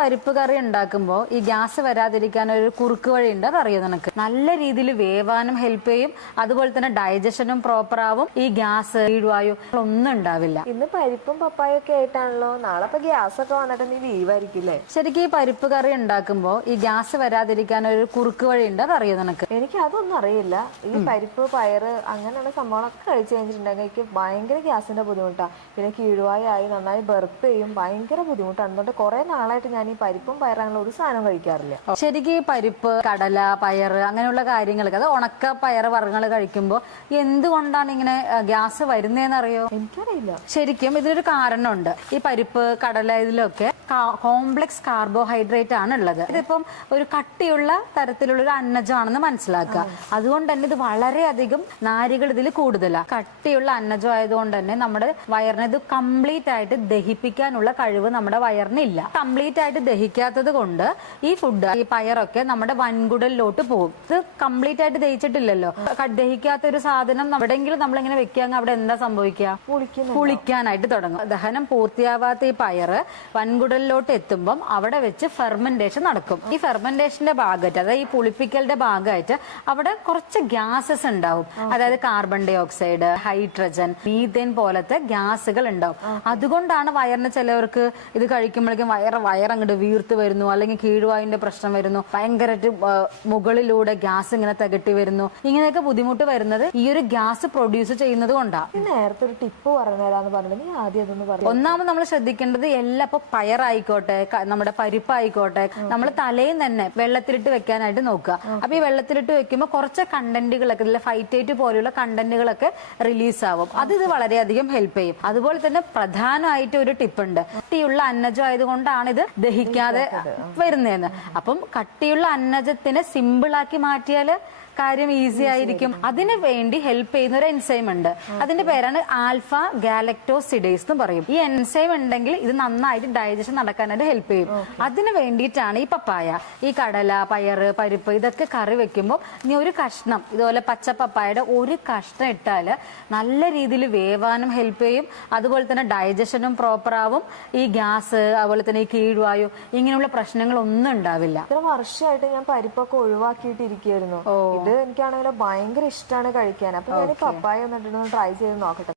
പരിപ്പ് കറി ഉണ്ടാക്കുമ്പോൾ ഈ ഗ്യാസ് വരാതിരിക്കാൻ ഒരു കുറുക്ക് വഴി ഉണ്ട്, അതറിയോ നിനക്ക്? നല്ല രീതിയിൽ വേവാനും ഹെൽപ്പ് ചെയ്യും, അതുപോലെ തന്നെ ഡൈജഷനും പ്രോപ്പർ ആവും, ഈ ഗ്യാസ് കീഴ്വായു ഒന്നും ഉണ്ടാവില്ല. ഇന്ന് പരിപ്പും പപ്പായൊക്കെ ആയിട്ടാണല്ലോ, നാളെ ഗ്യാസ് ഒക്കെ വന്നിട്ട് നീ ലീവായിരിക്കില്ലേ? ശരിക്കും ഈ പരിപ്പ് കറി ഉണ്ടാക്കുമ്പോൾ ഈ ഗ്യാസ് വരാതിരിക്കാൻ ഒരു കുറുക്ക് വഴി ഉണ്ട്, അതറിയോ നിനക്ക്? എനിക്ക് അതൊന്നും അറിയില്ല. ഈ പരിപ്പ് പയറ് അങ്ങനെയുള്ള സംഭവങ്ങളൊക്കെ കഴിച്ചു കഴിഞ്ഞിട്ടുണ്ടെങ്കിൽ എനിക്ക് ഭയങ്കര ഗ്യാസിന്റെ ബുദ്ധിമുട്ടാണ്. പിന്നെ കീഴുവായി നന്നായി ബർപ്പ് ചെയ്യും, ഭയങ്കര ബുദ്ധിമുട്ടാണ്. അതുകൊണ്ട് കുറെ നാളായിട്ട് ഞാൻ ഈ പരിപ്പും പയറാനുള്ള ഒരു സാധനം കഴിക്കാറില്ല. ശരിക്കും ഈ പരിപ്പ്, കടല, പയറ് അങ്ങനെയുള്ള കാര്യങ്ങളൊക്കെ, അത് ഉണക്ക പയറ് വർഗ്ഗങ്ങൾ കഴിക്കുമ്പോൾ എന്തുകൊണ്ടാണ് ഇങ്ങനെ ഗ്യാസ് വരുന്നതെന്നറിയോ? എനിക്കറിയില്ല. ശരിക്കും ഇതിനൊരു കാരണമുണ്ട്. ഈ പരിപ്പ്, കടല ഇതിലൊക്കെ കോംപ്ലക്സ് കാർബോഹൈഡ്രേറ്റ് ആണ് ഉള്ളത്. ഇതിപ്പം ഒരു കട്ടിയുള്ള തരത്തിലുള്ള ഒരു അന്നജമാണെന്ന് മനസ്സിലാക്കുക. അതുകൊണ്ട് തന്നെ ഇത് വളരെയധികം നാരുകൾ ഇതിൽ കൂടുതലാണ്. കട്ടിയുള്ള അന്നജം ആയതുകൊണ്ട് തന്നെ നമ്മുടെ വയറിനെ ഇത് കംപ്ലീറ്റ് ആയിട്ട് ദഹിപ്പിക്കാനുള്ള കഴിവ് നമ്മുടെ വയറിനില്ല. കംപ്ലീറ്റ് ആയിട്ട് ദഹിക്കാത്തത് കൊണ്ട് ഈ ഫുഡ്, ഈ പയറൊക്കെ നമ്മുടെ വൻകുടലിലോട്ട് പോകും. ഇത് കംപ്ലീറ്റ് ആയിട്ട് ദഹിച്ചിട്ടില്ലല്ലോ. ദഹിക്കാത്ത ഒരു സാധനം എവിടെയെങ്കിലും നമ്മളിങ്ങനെ വെക്കുകയാണെങ്കിൽ അവിടെ എന്താ സംഭവിക്കുക? പുളിക്കാനായിട്ട് തുടങ്ങും. ദഹനം പൂർത്തിയാവാത്ത ഈ പയറ് വൻകുടലിലോട്ട് എത്തുമ്പം അവിടെ വെച്ച് ഫെർമെന്റേഷൻ നടക്കും. ഈ ഫെർമെന്റേഷന്റെ ഭാഗമായിട്ട്, അതായത് ഈ പുളിപ്പിക്കലിന്റെ ഭാഗമായിട്ട് അവിടെ കുറച്ച് ഗ്യാസസ് ഉണ്ടാവും. അതായത് carbon dioxide, hydrogen, methane പോലത്തെ ഗ്യാസുകൾ ഉണ്ടാവും. അതുകൊണ്ടാണ് വയറിന് ചിലവർക്ക് ഇത് കഴിക്കുമ്പോഴേക്കും വയറങ്ങോട്ട് വീർത്ത് വരുന്നു, അല്ലെങ്കിൽ കീഴ്വായുവിന്റെ പ്രശ്നം വരുന്നു, ഭയങ്കരമായിട്ട് മുകളിലൂടെ ഗ്യാസ് ഇങ്ങനെ തികട്ടി വരുന്നു. ഇങ്ങനെയൊക്കെ ബുദ്ധിമുട്ട് വരുന്നത് ഈ ഒരു ഗ്യാസ് പ്രൊഡ്യൂസ് ചെയ്യുന്നത് കൊണ്ടാണ്. നേരത്തെ ഒരു ടിപ്പ് പറഞ്ഞുതരാന്ന് പറഞ്ഞു, നീ ആദ്യം അതൊന്ന് പറഞ്ഞു. ഒന്നാമത് നമ്മൾ ശ്രദ്ധിക്കേണ്ടത് എല്ലാം ഇപ്പൊ പയറായിക്കോട്ടെ, നമ്മുടെ പരിപ്പായിക്കോട്ടെ, നമ്മൾ തലേന്ന് തന്നെ വെള്ളത്തിലിട്ട് വെക്കാനായിട്ട് നോക്കുക. അപ്പൊ ഈ വെള്ളത്തിലിട്ട് വെക്കുമ്പോൾ കുറച്ച് കണ്ടന്റുകളൊക്കെ, ഫൈറ്റേറ്റ് പോലെയുള്ള കണ്ടന്റുകളൊക്കെ റിലീസ് ആവും. അത് ഇത് വളരെയധികം ഹെൽപ്പ് ചെയ്യും. അതുപോലെ തന്നെ പ്രധാനമായിട്ട് ഒരു ടിപ്പ് ഉണ്ട്. കട്ടിയുള്ള അന്നജം ആയതുകൊണ്ടാണ് ഇത് ദഹിക്കാതെ വരുന്നതെന്ന്. അപ്പം കട്ടിയുള്ള അന്നജത്തിനെ സിമ്പിളാക്കി മാറ്റിയാല് കാര്യം ഈസി ആയിരിക്കും. അതിന് വേണ്ടി ഹെൽപ്പ് ചെയ്യുന്ന ഒരു എൻസൈം ഉണ്ട്. അതിന്റെ പേരാണ് ആൽഫ ഗാലക്ടോസിഡേസ് എന്ന് പറയും. ഈ എൻസൈം ഉണ്ടെങ്കിൽ ഇത് നന്നായിട്ട് ഡൈജഷൻ നടക്കാനായിട്ട് ഹെൽപ്പ് ചെയ്യും. അതിന് വേണ്ടിയിട്ടാണ് ഈ പപ്പായ, ഈ കടല, പയറ്, പരിപ്പ് ഇതൊക്കെ കറി വെക്കുമ്പോൾ നീ ഒരു കഷ്ണം ഇതുപോലെ പച്ച പപ്പായയുടെ ഒരു കഷ്ണം ഇട്ടാല് നല്ല രീതിയിൽ വേവാനും ഹെൽപ്പ് ചെയ്യും, അതുപോലെ തന്നെ ഡൈജഷനും പ്രോപ്പർ ആവും, ഈ ഗ്യാസ്, അതുപോലെ തന്നെ ഈ കീഴ്വായു ഇങ്ങനെയുള്ള പ്രശ്നങ്ങളൊന്നും ഉണ്ടാവില്ല. ഇത്ര വർഷമായിട്ട് ഞാൻ പരിപ്പൊക്കെ ഒഴിവാക്കിയിട്ടിരിക്കുന്നു. ഇത് എനിക്കാണെങ്കിൽ ഭയങ്കര ഇഷ്ടമാണ് കഴിക്കാൻ. അപ്പൊ ഞാൻ പപ്പായ വന്നിട്ടൊന്ന് ട്രൈ ചെയ്ത് നോക്കട്ടെ.